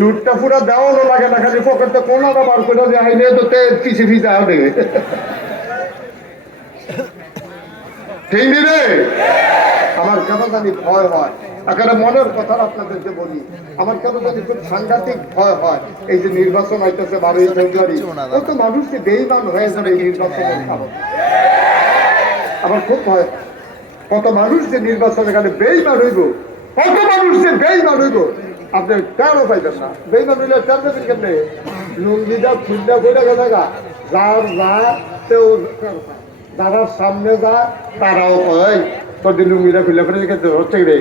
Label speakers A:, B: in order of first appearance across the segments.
A: লুটটা পুরা দেওয়ানো লাগে না খালি পকেটে কোনাটা বার করে যে আইলে তো তে পিছে পিছে হবে ঠিক রে? আমার কেন জানি ভয় হয়। এখানে মনের কথা আপনাদেরকে বলি আমার কেন জানি খুব সাংঘাতিক ভয় হয়। এই যে নির্বাচন হইতেছে বারোই ফেব্রুয়ারি কত মানুষ যে বেইমান হয়ে যাবে এই নির্বাচনের কারণে আমার খুব ভয়। কত মানুষ যে নির্বাচন এখানে বেইমান হইব কত মানুষ যে বেইমান হইব আপনি কেন পাইবেন না। বেইমান হইলে টের দেবেন কেমনে? লুঙ্গিটা খুলনা করে গেছে গা। যার যা তেও যারা সামনে যা তারাও কয় তোর লুঙ্গিটা খুলে ফেলে হচ্ছে রে?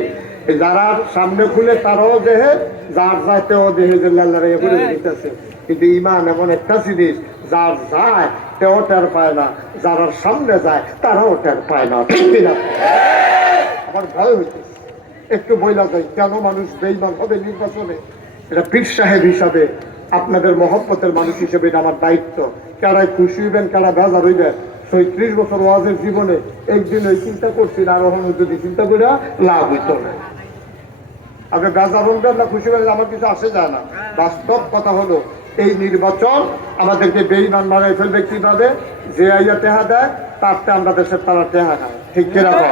A: যারা সামনে খুলে তারাও দেহে যার যায় তেও দেহে যে লাল্লা রেগে করে দিতেছে কিন্তু ইমান এমন একটা জিনিস যার যায় তেও টের পায় না। যারা সামনে যায় তারাও টের পায় না। ঠিক কিনা? আমার ভয় হইতেছে। একটু বইলা যায় কেন মানুষ বেইমান হবে নির্বাচনে? এটা পীর সাহেব হিসাবে, আপনাদের মহব্বতের মানুষ হিসেবে এটা আমার দায়িত্ব। কারাই খুশি হইবেন কারা বেজার হইবেন সৈত্রিশ বছর ওয়াজের জীবনে একদিন ওই চিন্তা করছি, না আরও যদি চিন্তা করে লাভ হইতো না। আপনি বেজার হবেন না, খুশি হবেন আমার কিছু আসে যায় না। বাস্তব কথা হলো, এই নির্বাচন আমাদেরকে বেইমান মারাই ফেলবে কীভাবে? যে আইয়া টেহা দেয় তারতে আমরা দেশের তারা টেহা খায়। ঠিক কীরকম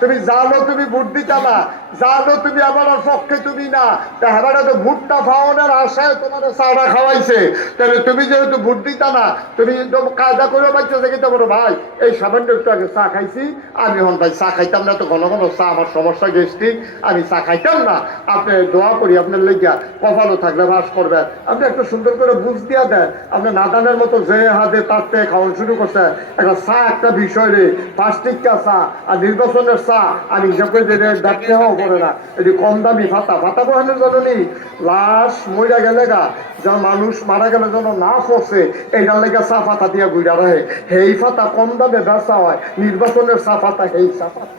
A: তুমি জানো তুমি ভোট দিতা না জানো তুমি আমার পক্ষে তুমি না। তা হেবারে তো ভোটটা ফাওনের আশায় তোমার চাটা খাওয়াইছে। তাহলে তুমি যেহেতু ভোট দিতা না তুমি তো কায়দা করে পাইছো যে কিন্তু বলো ভাই, এই সামান্য একটু আগে চা খাইছি, আমি হন ভাই চা খাইতাম না তো ঘন ঘন চা, আমার সমস্যা গেস্টিক আমি চা খাইতাম না। আপনি দোয়া করি, আপনার লেগিয়া কপালও থাকলে বাস করবেন আপনি একটু সুন্দর করে বুঝ দিয়া দেন, আপনি নাদানের মতো যে হাতে তার থেকে খাওয়ানো শুরু করছে, একটা চা, একটা বিষয় রে পাঁচ টিকা চা, আর নির্বাচনের চা আমি হিসাব করে দিয়ে ডাকতে করে না। এটি কম দামি ফাতা ফাতা বহানোর জন্য নি লাশ মইরা গেলে গা যা মানুষ মারা গেলে যেন না ফসে এইটার লেগে চা ফাতা দিয়া গুইরা রহে সেই ফাতা কম দামে বেচা হয় নির্বাচনের চা ফাতা সেই চা ফাতা।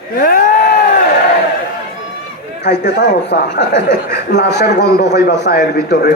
A: খাইতে তাও চা। লাশের গন্ধ পাইবা চায়ের ভিতরে।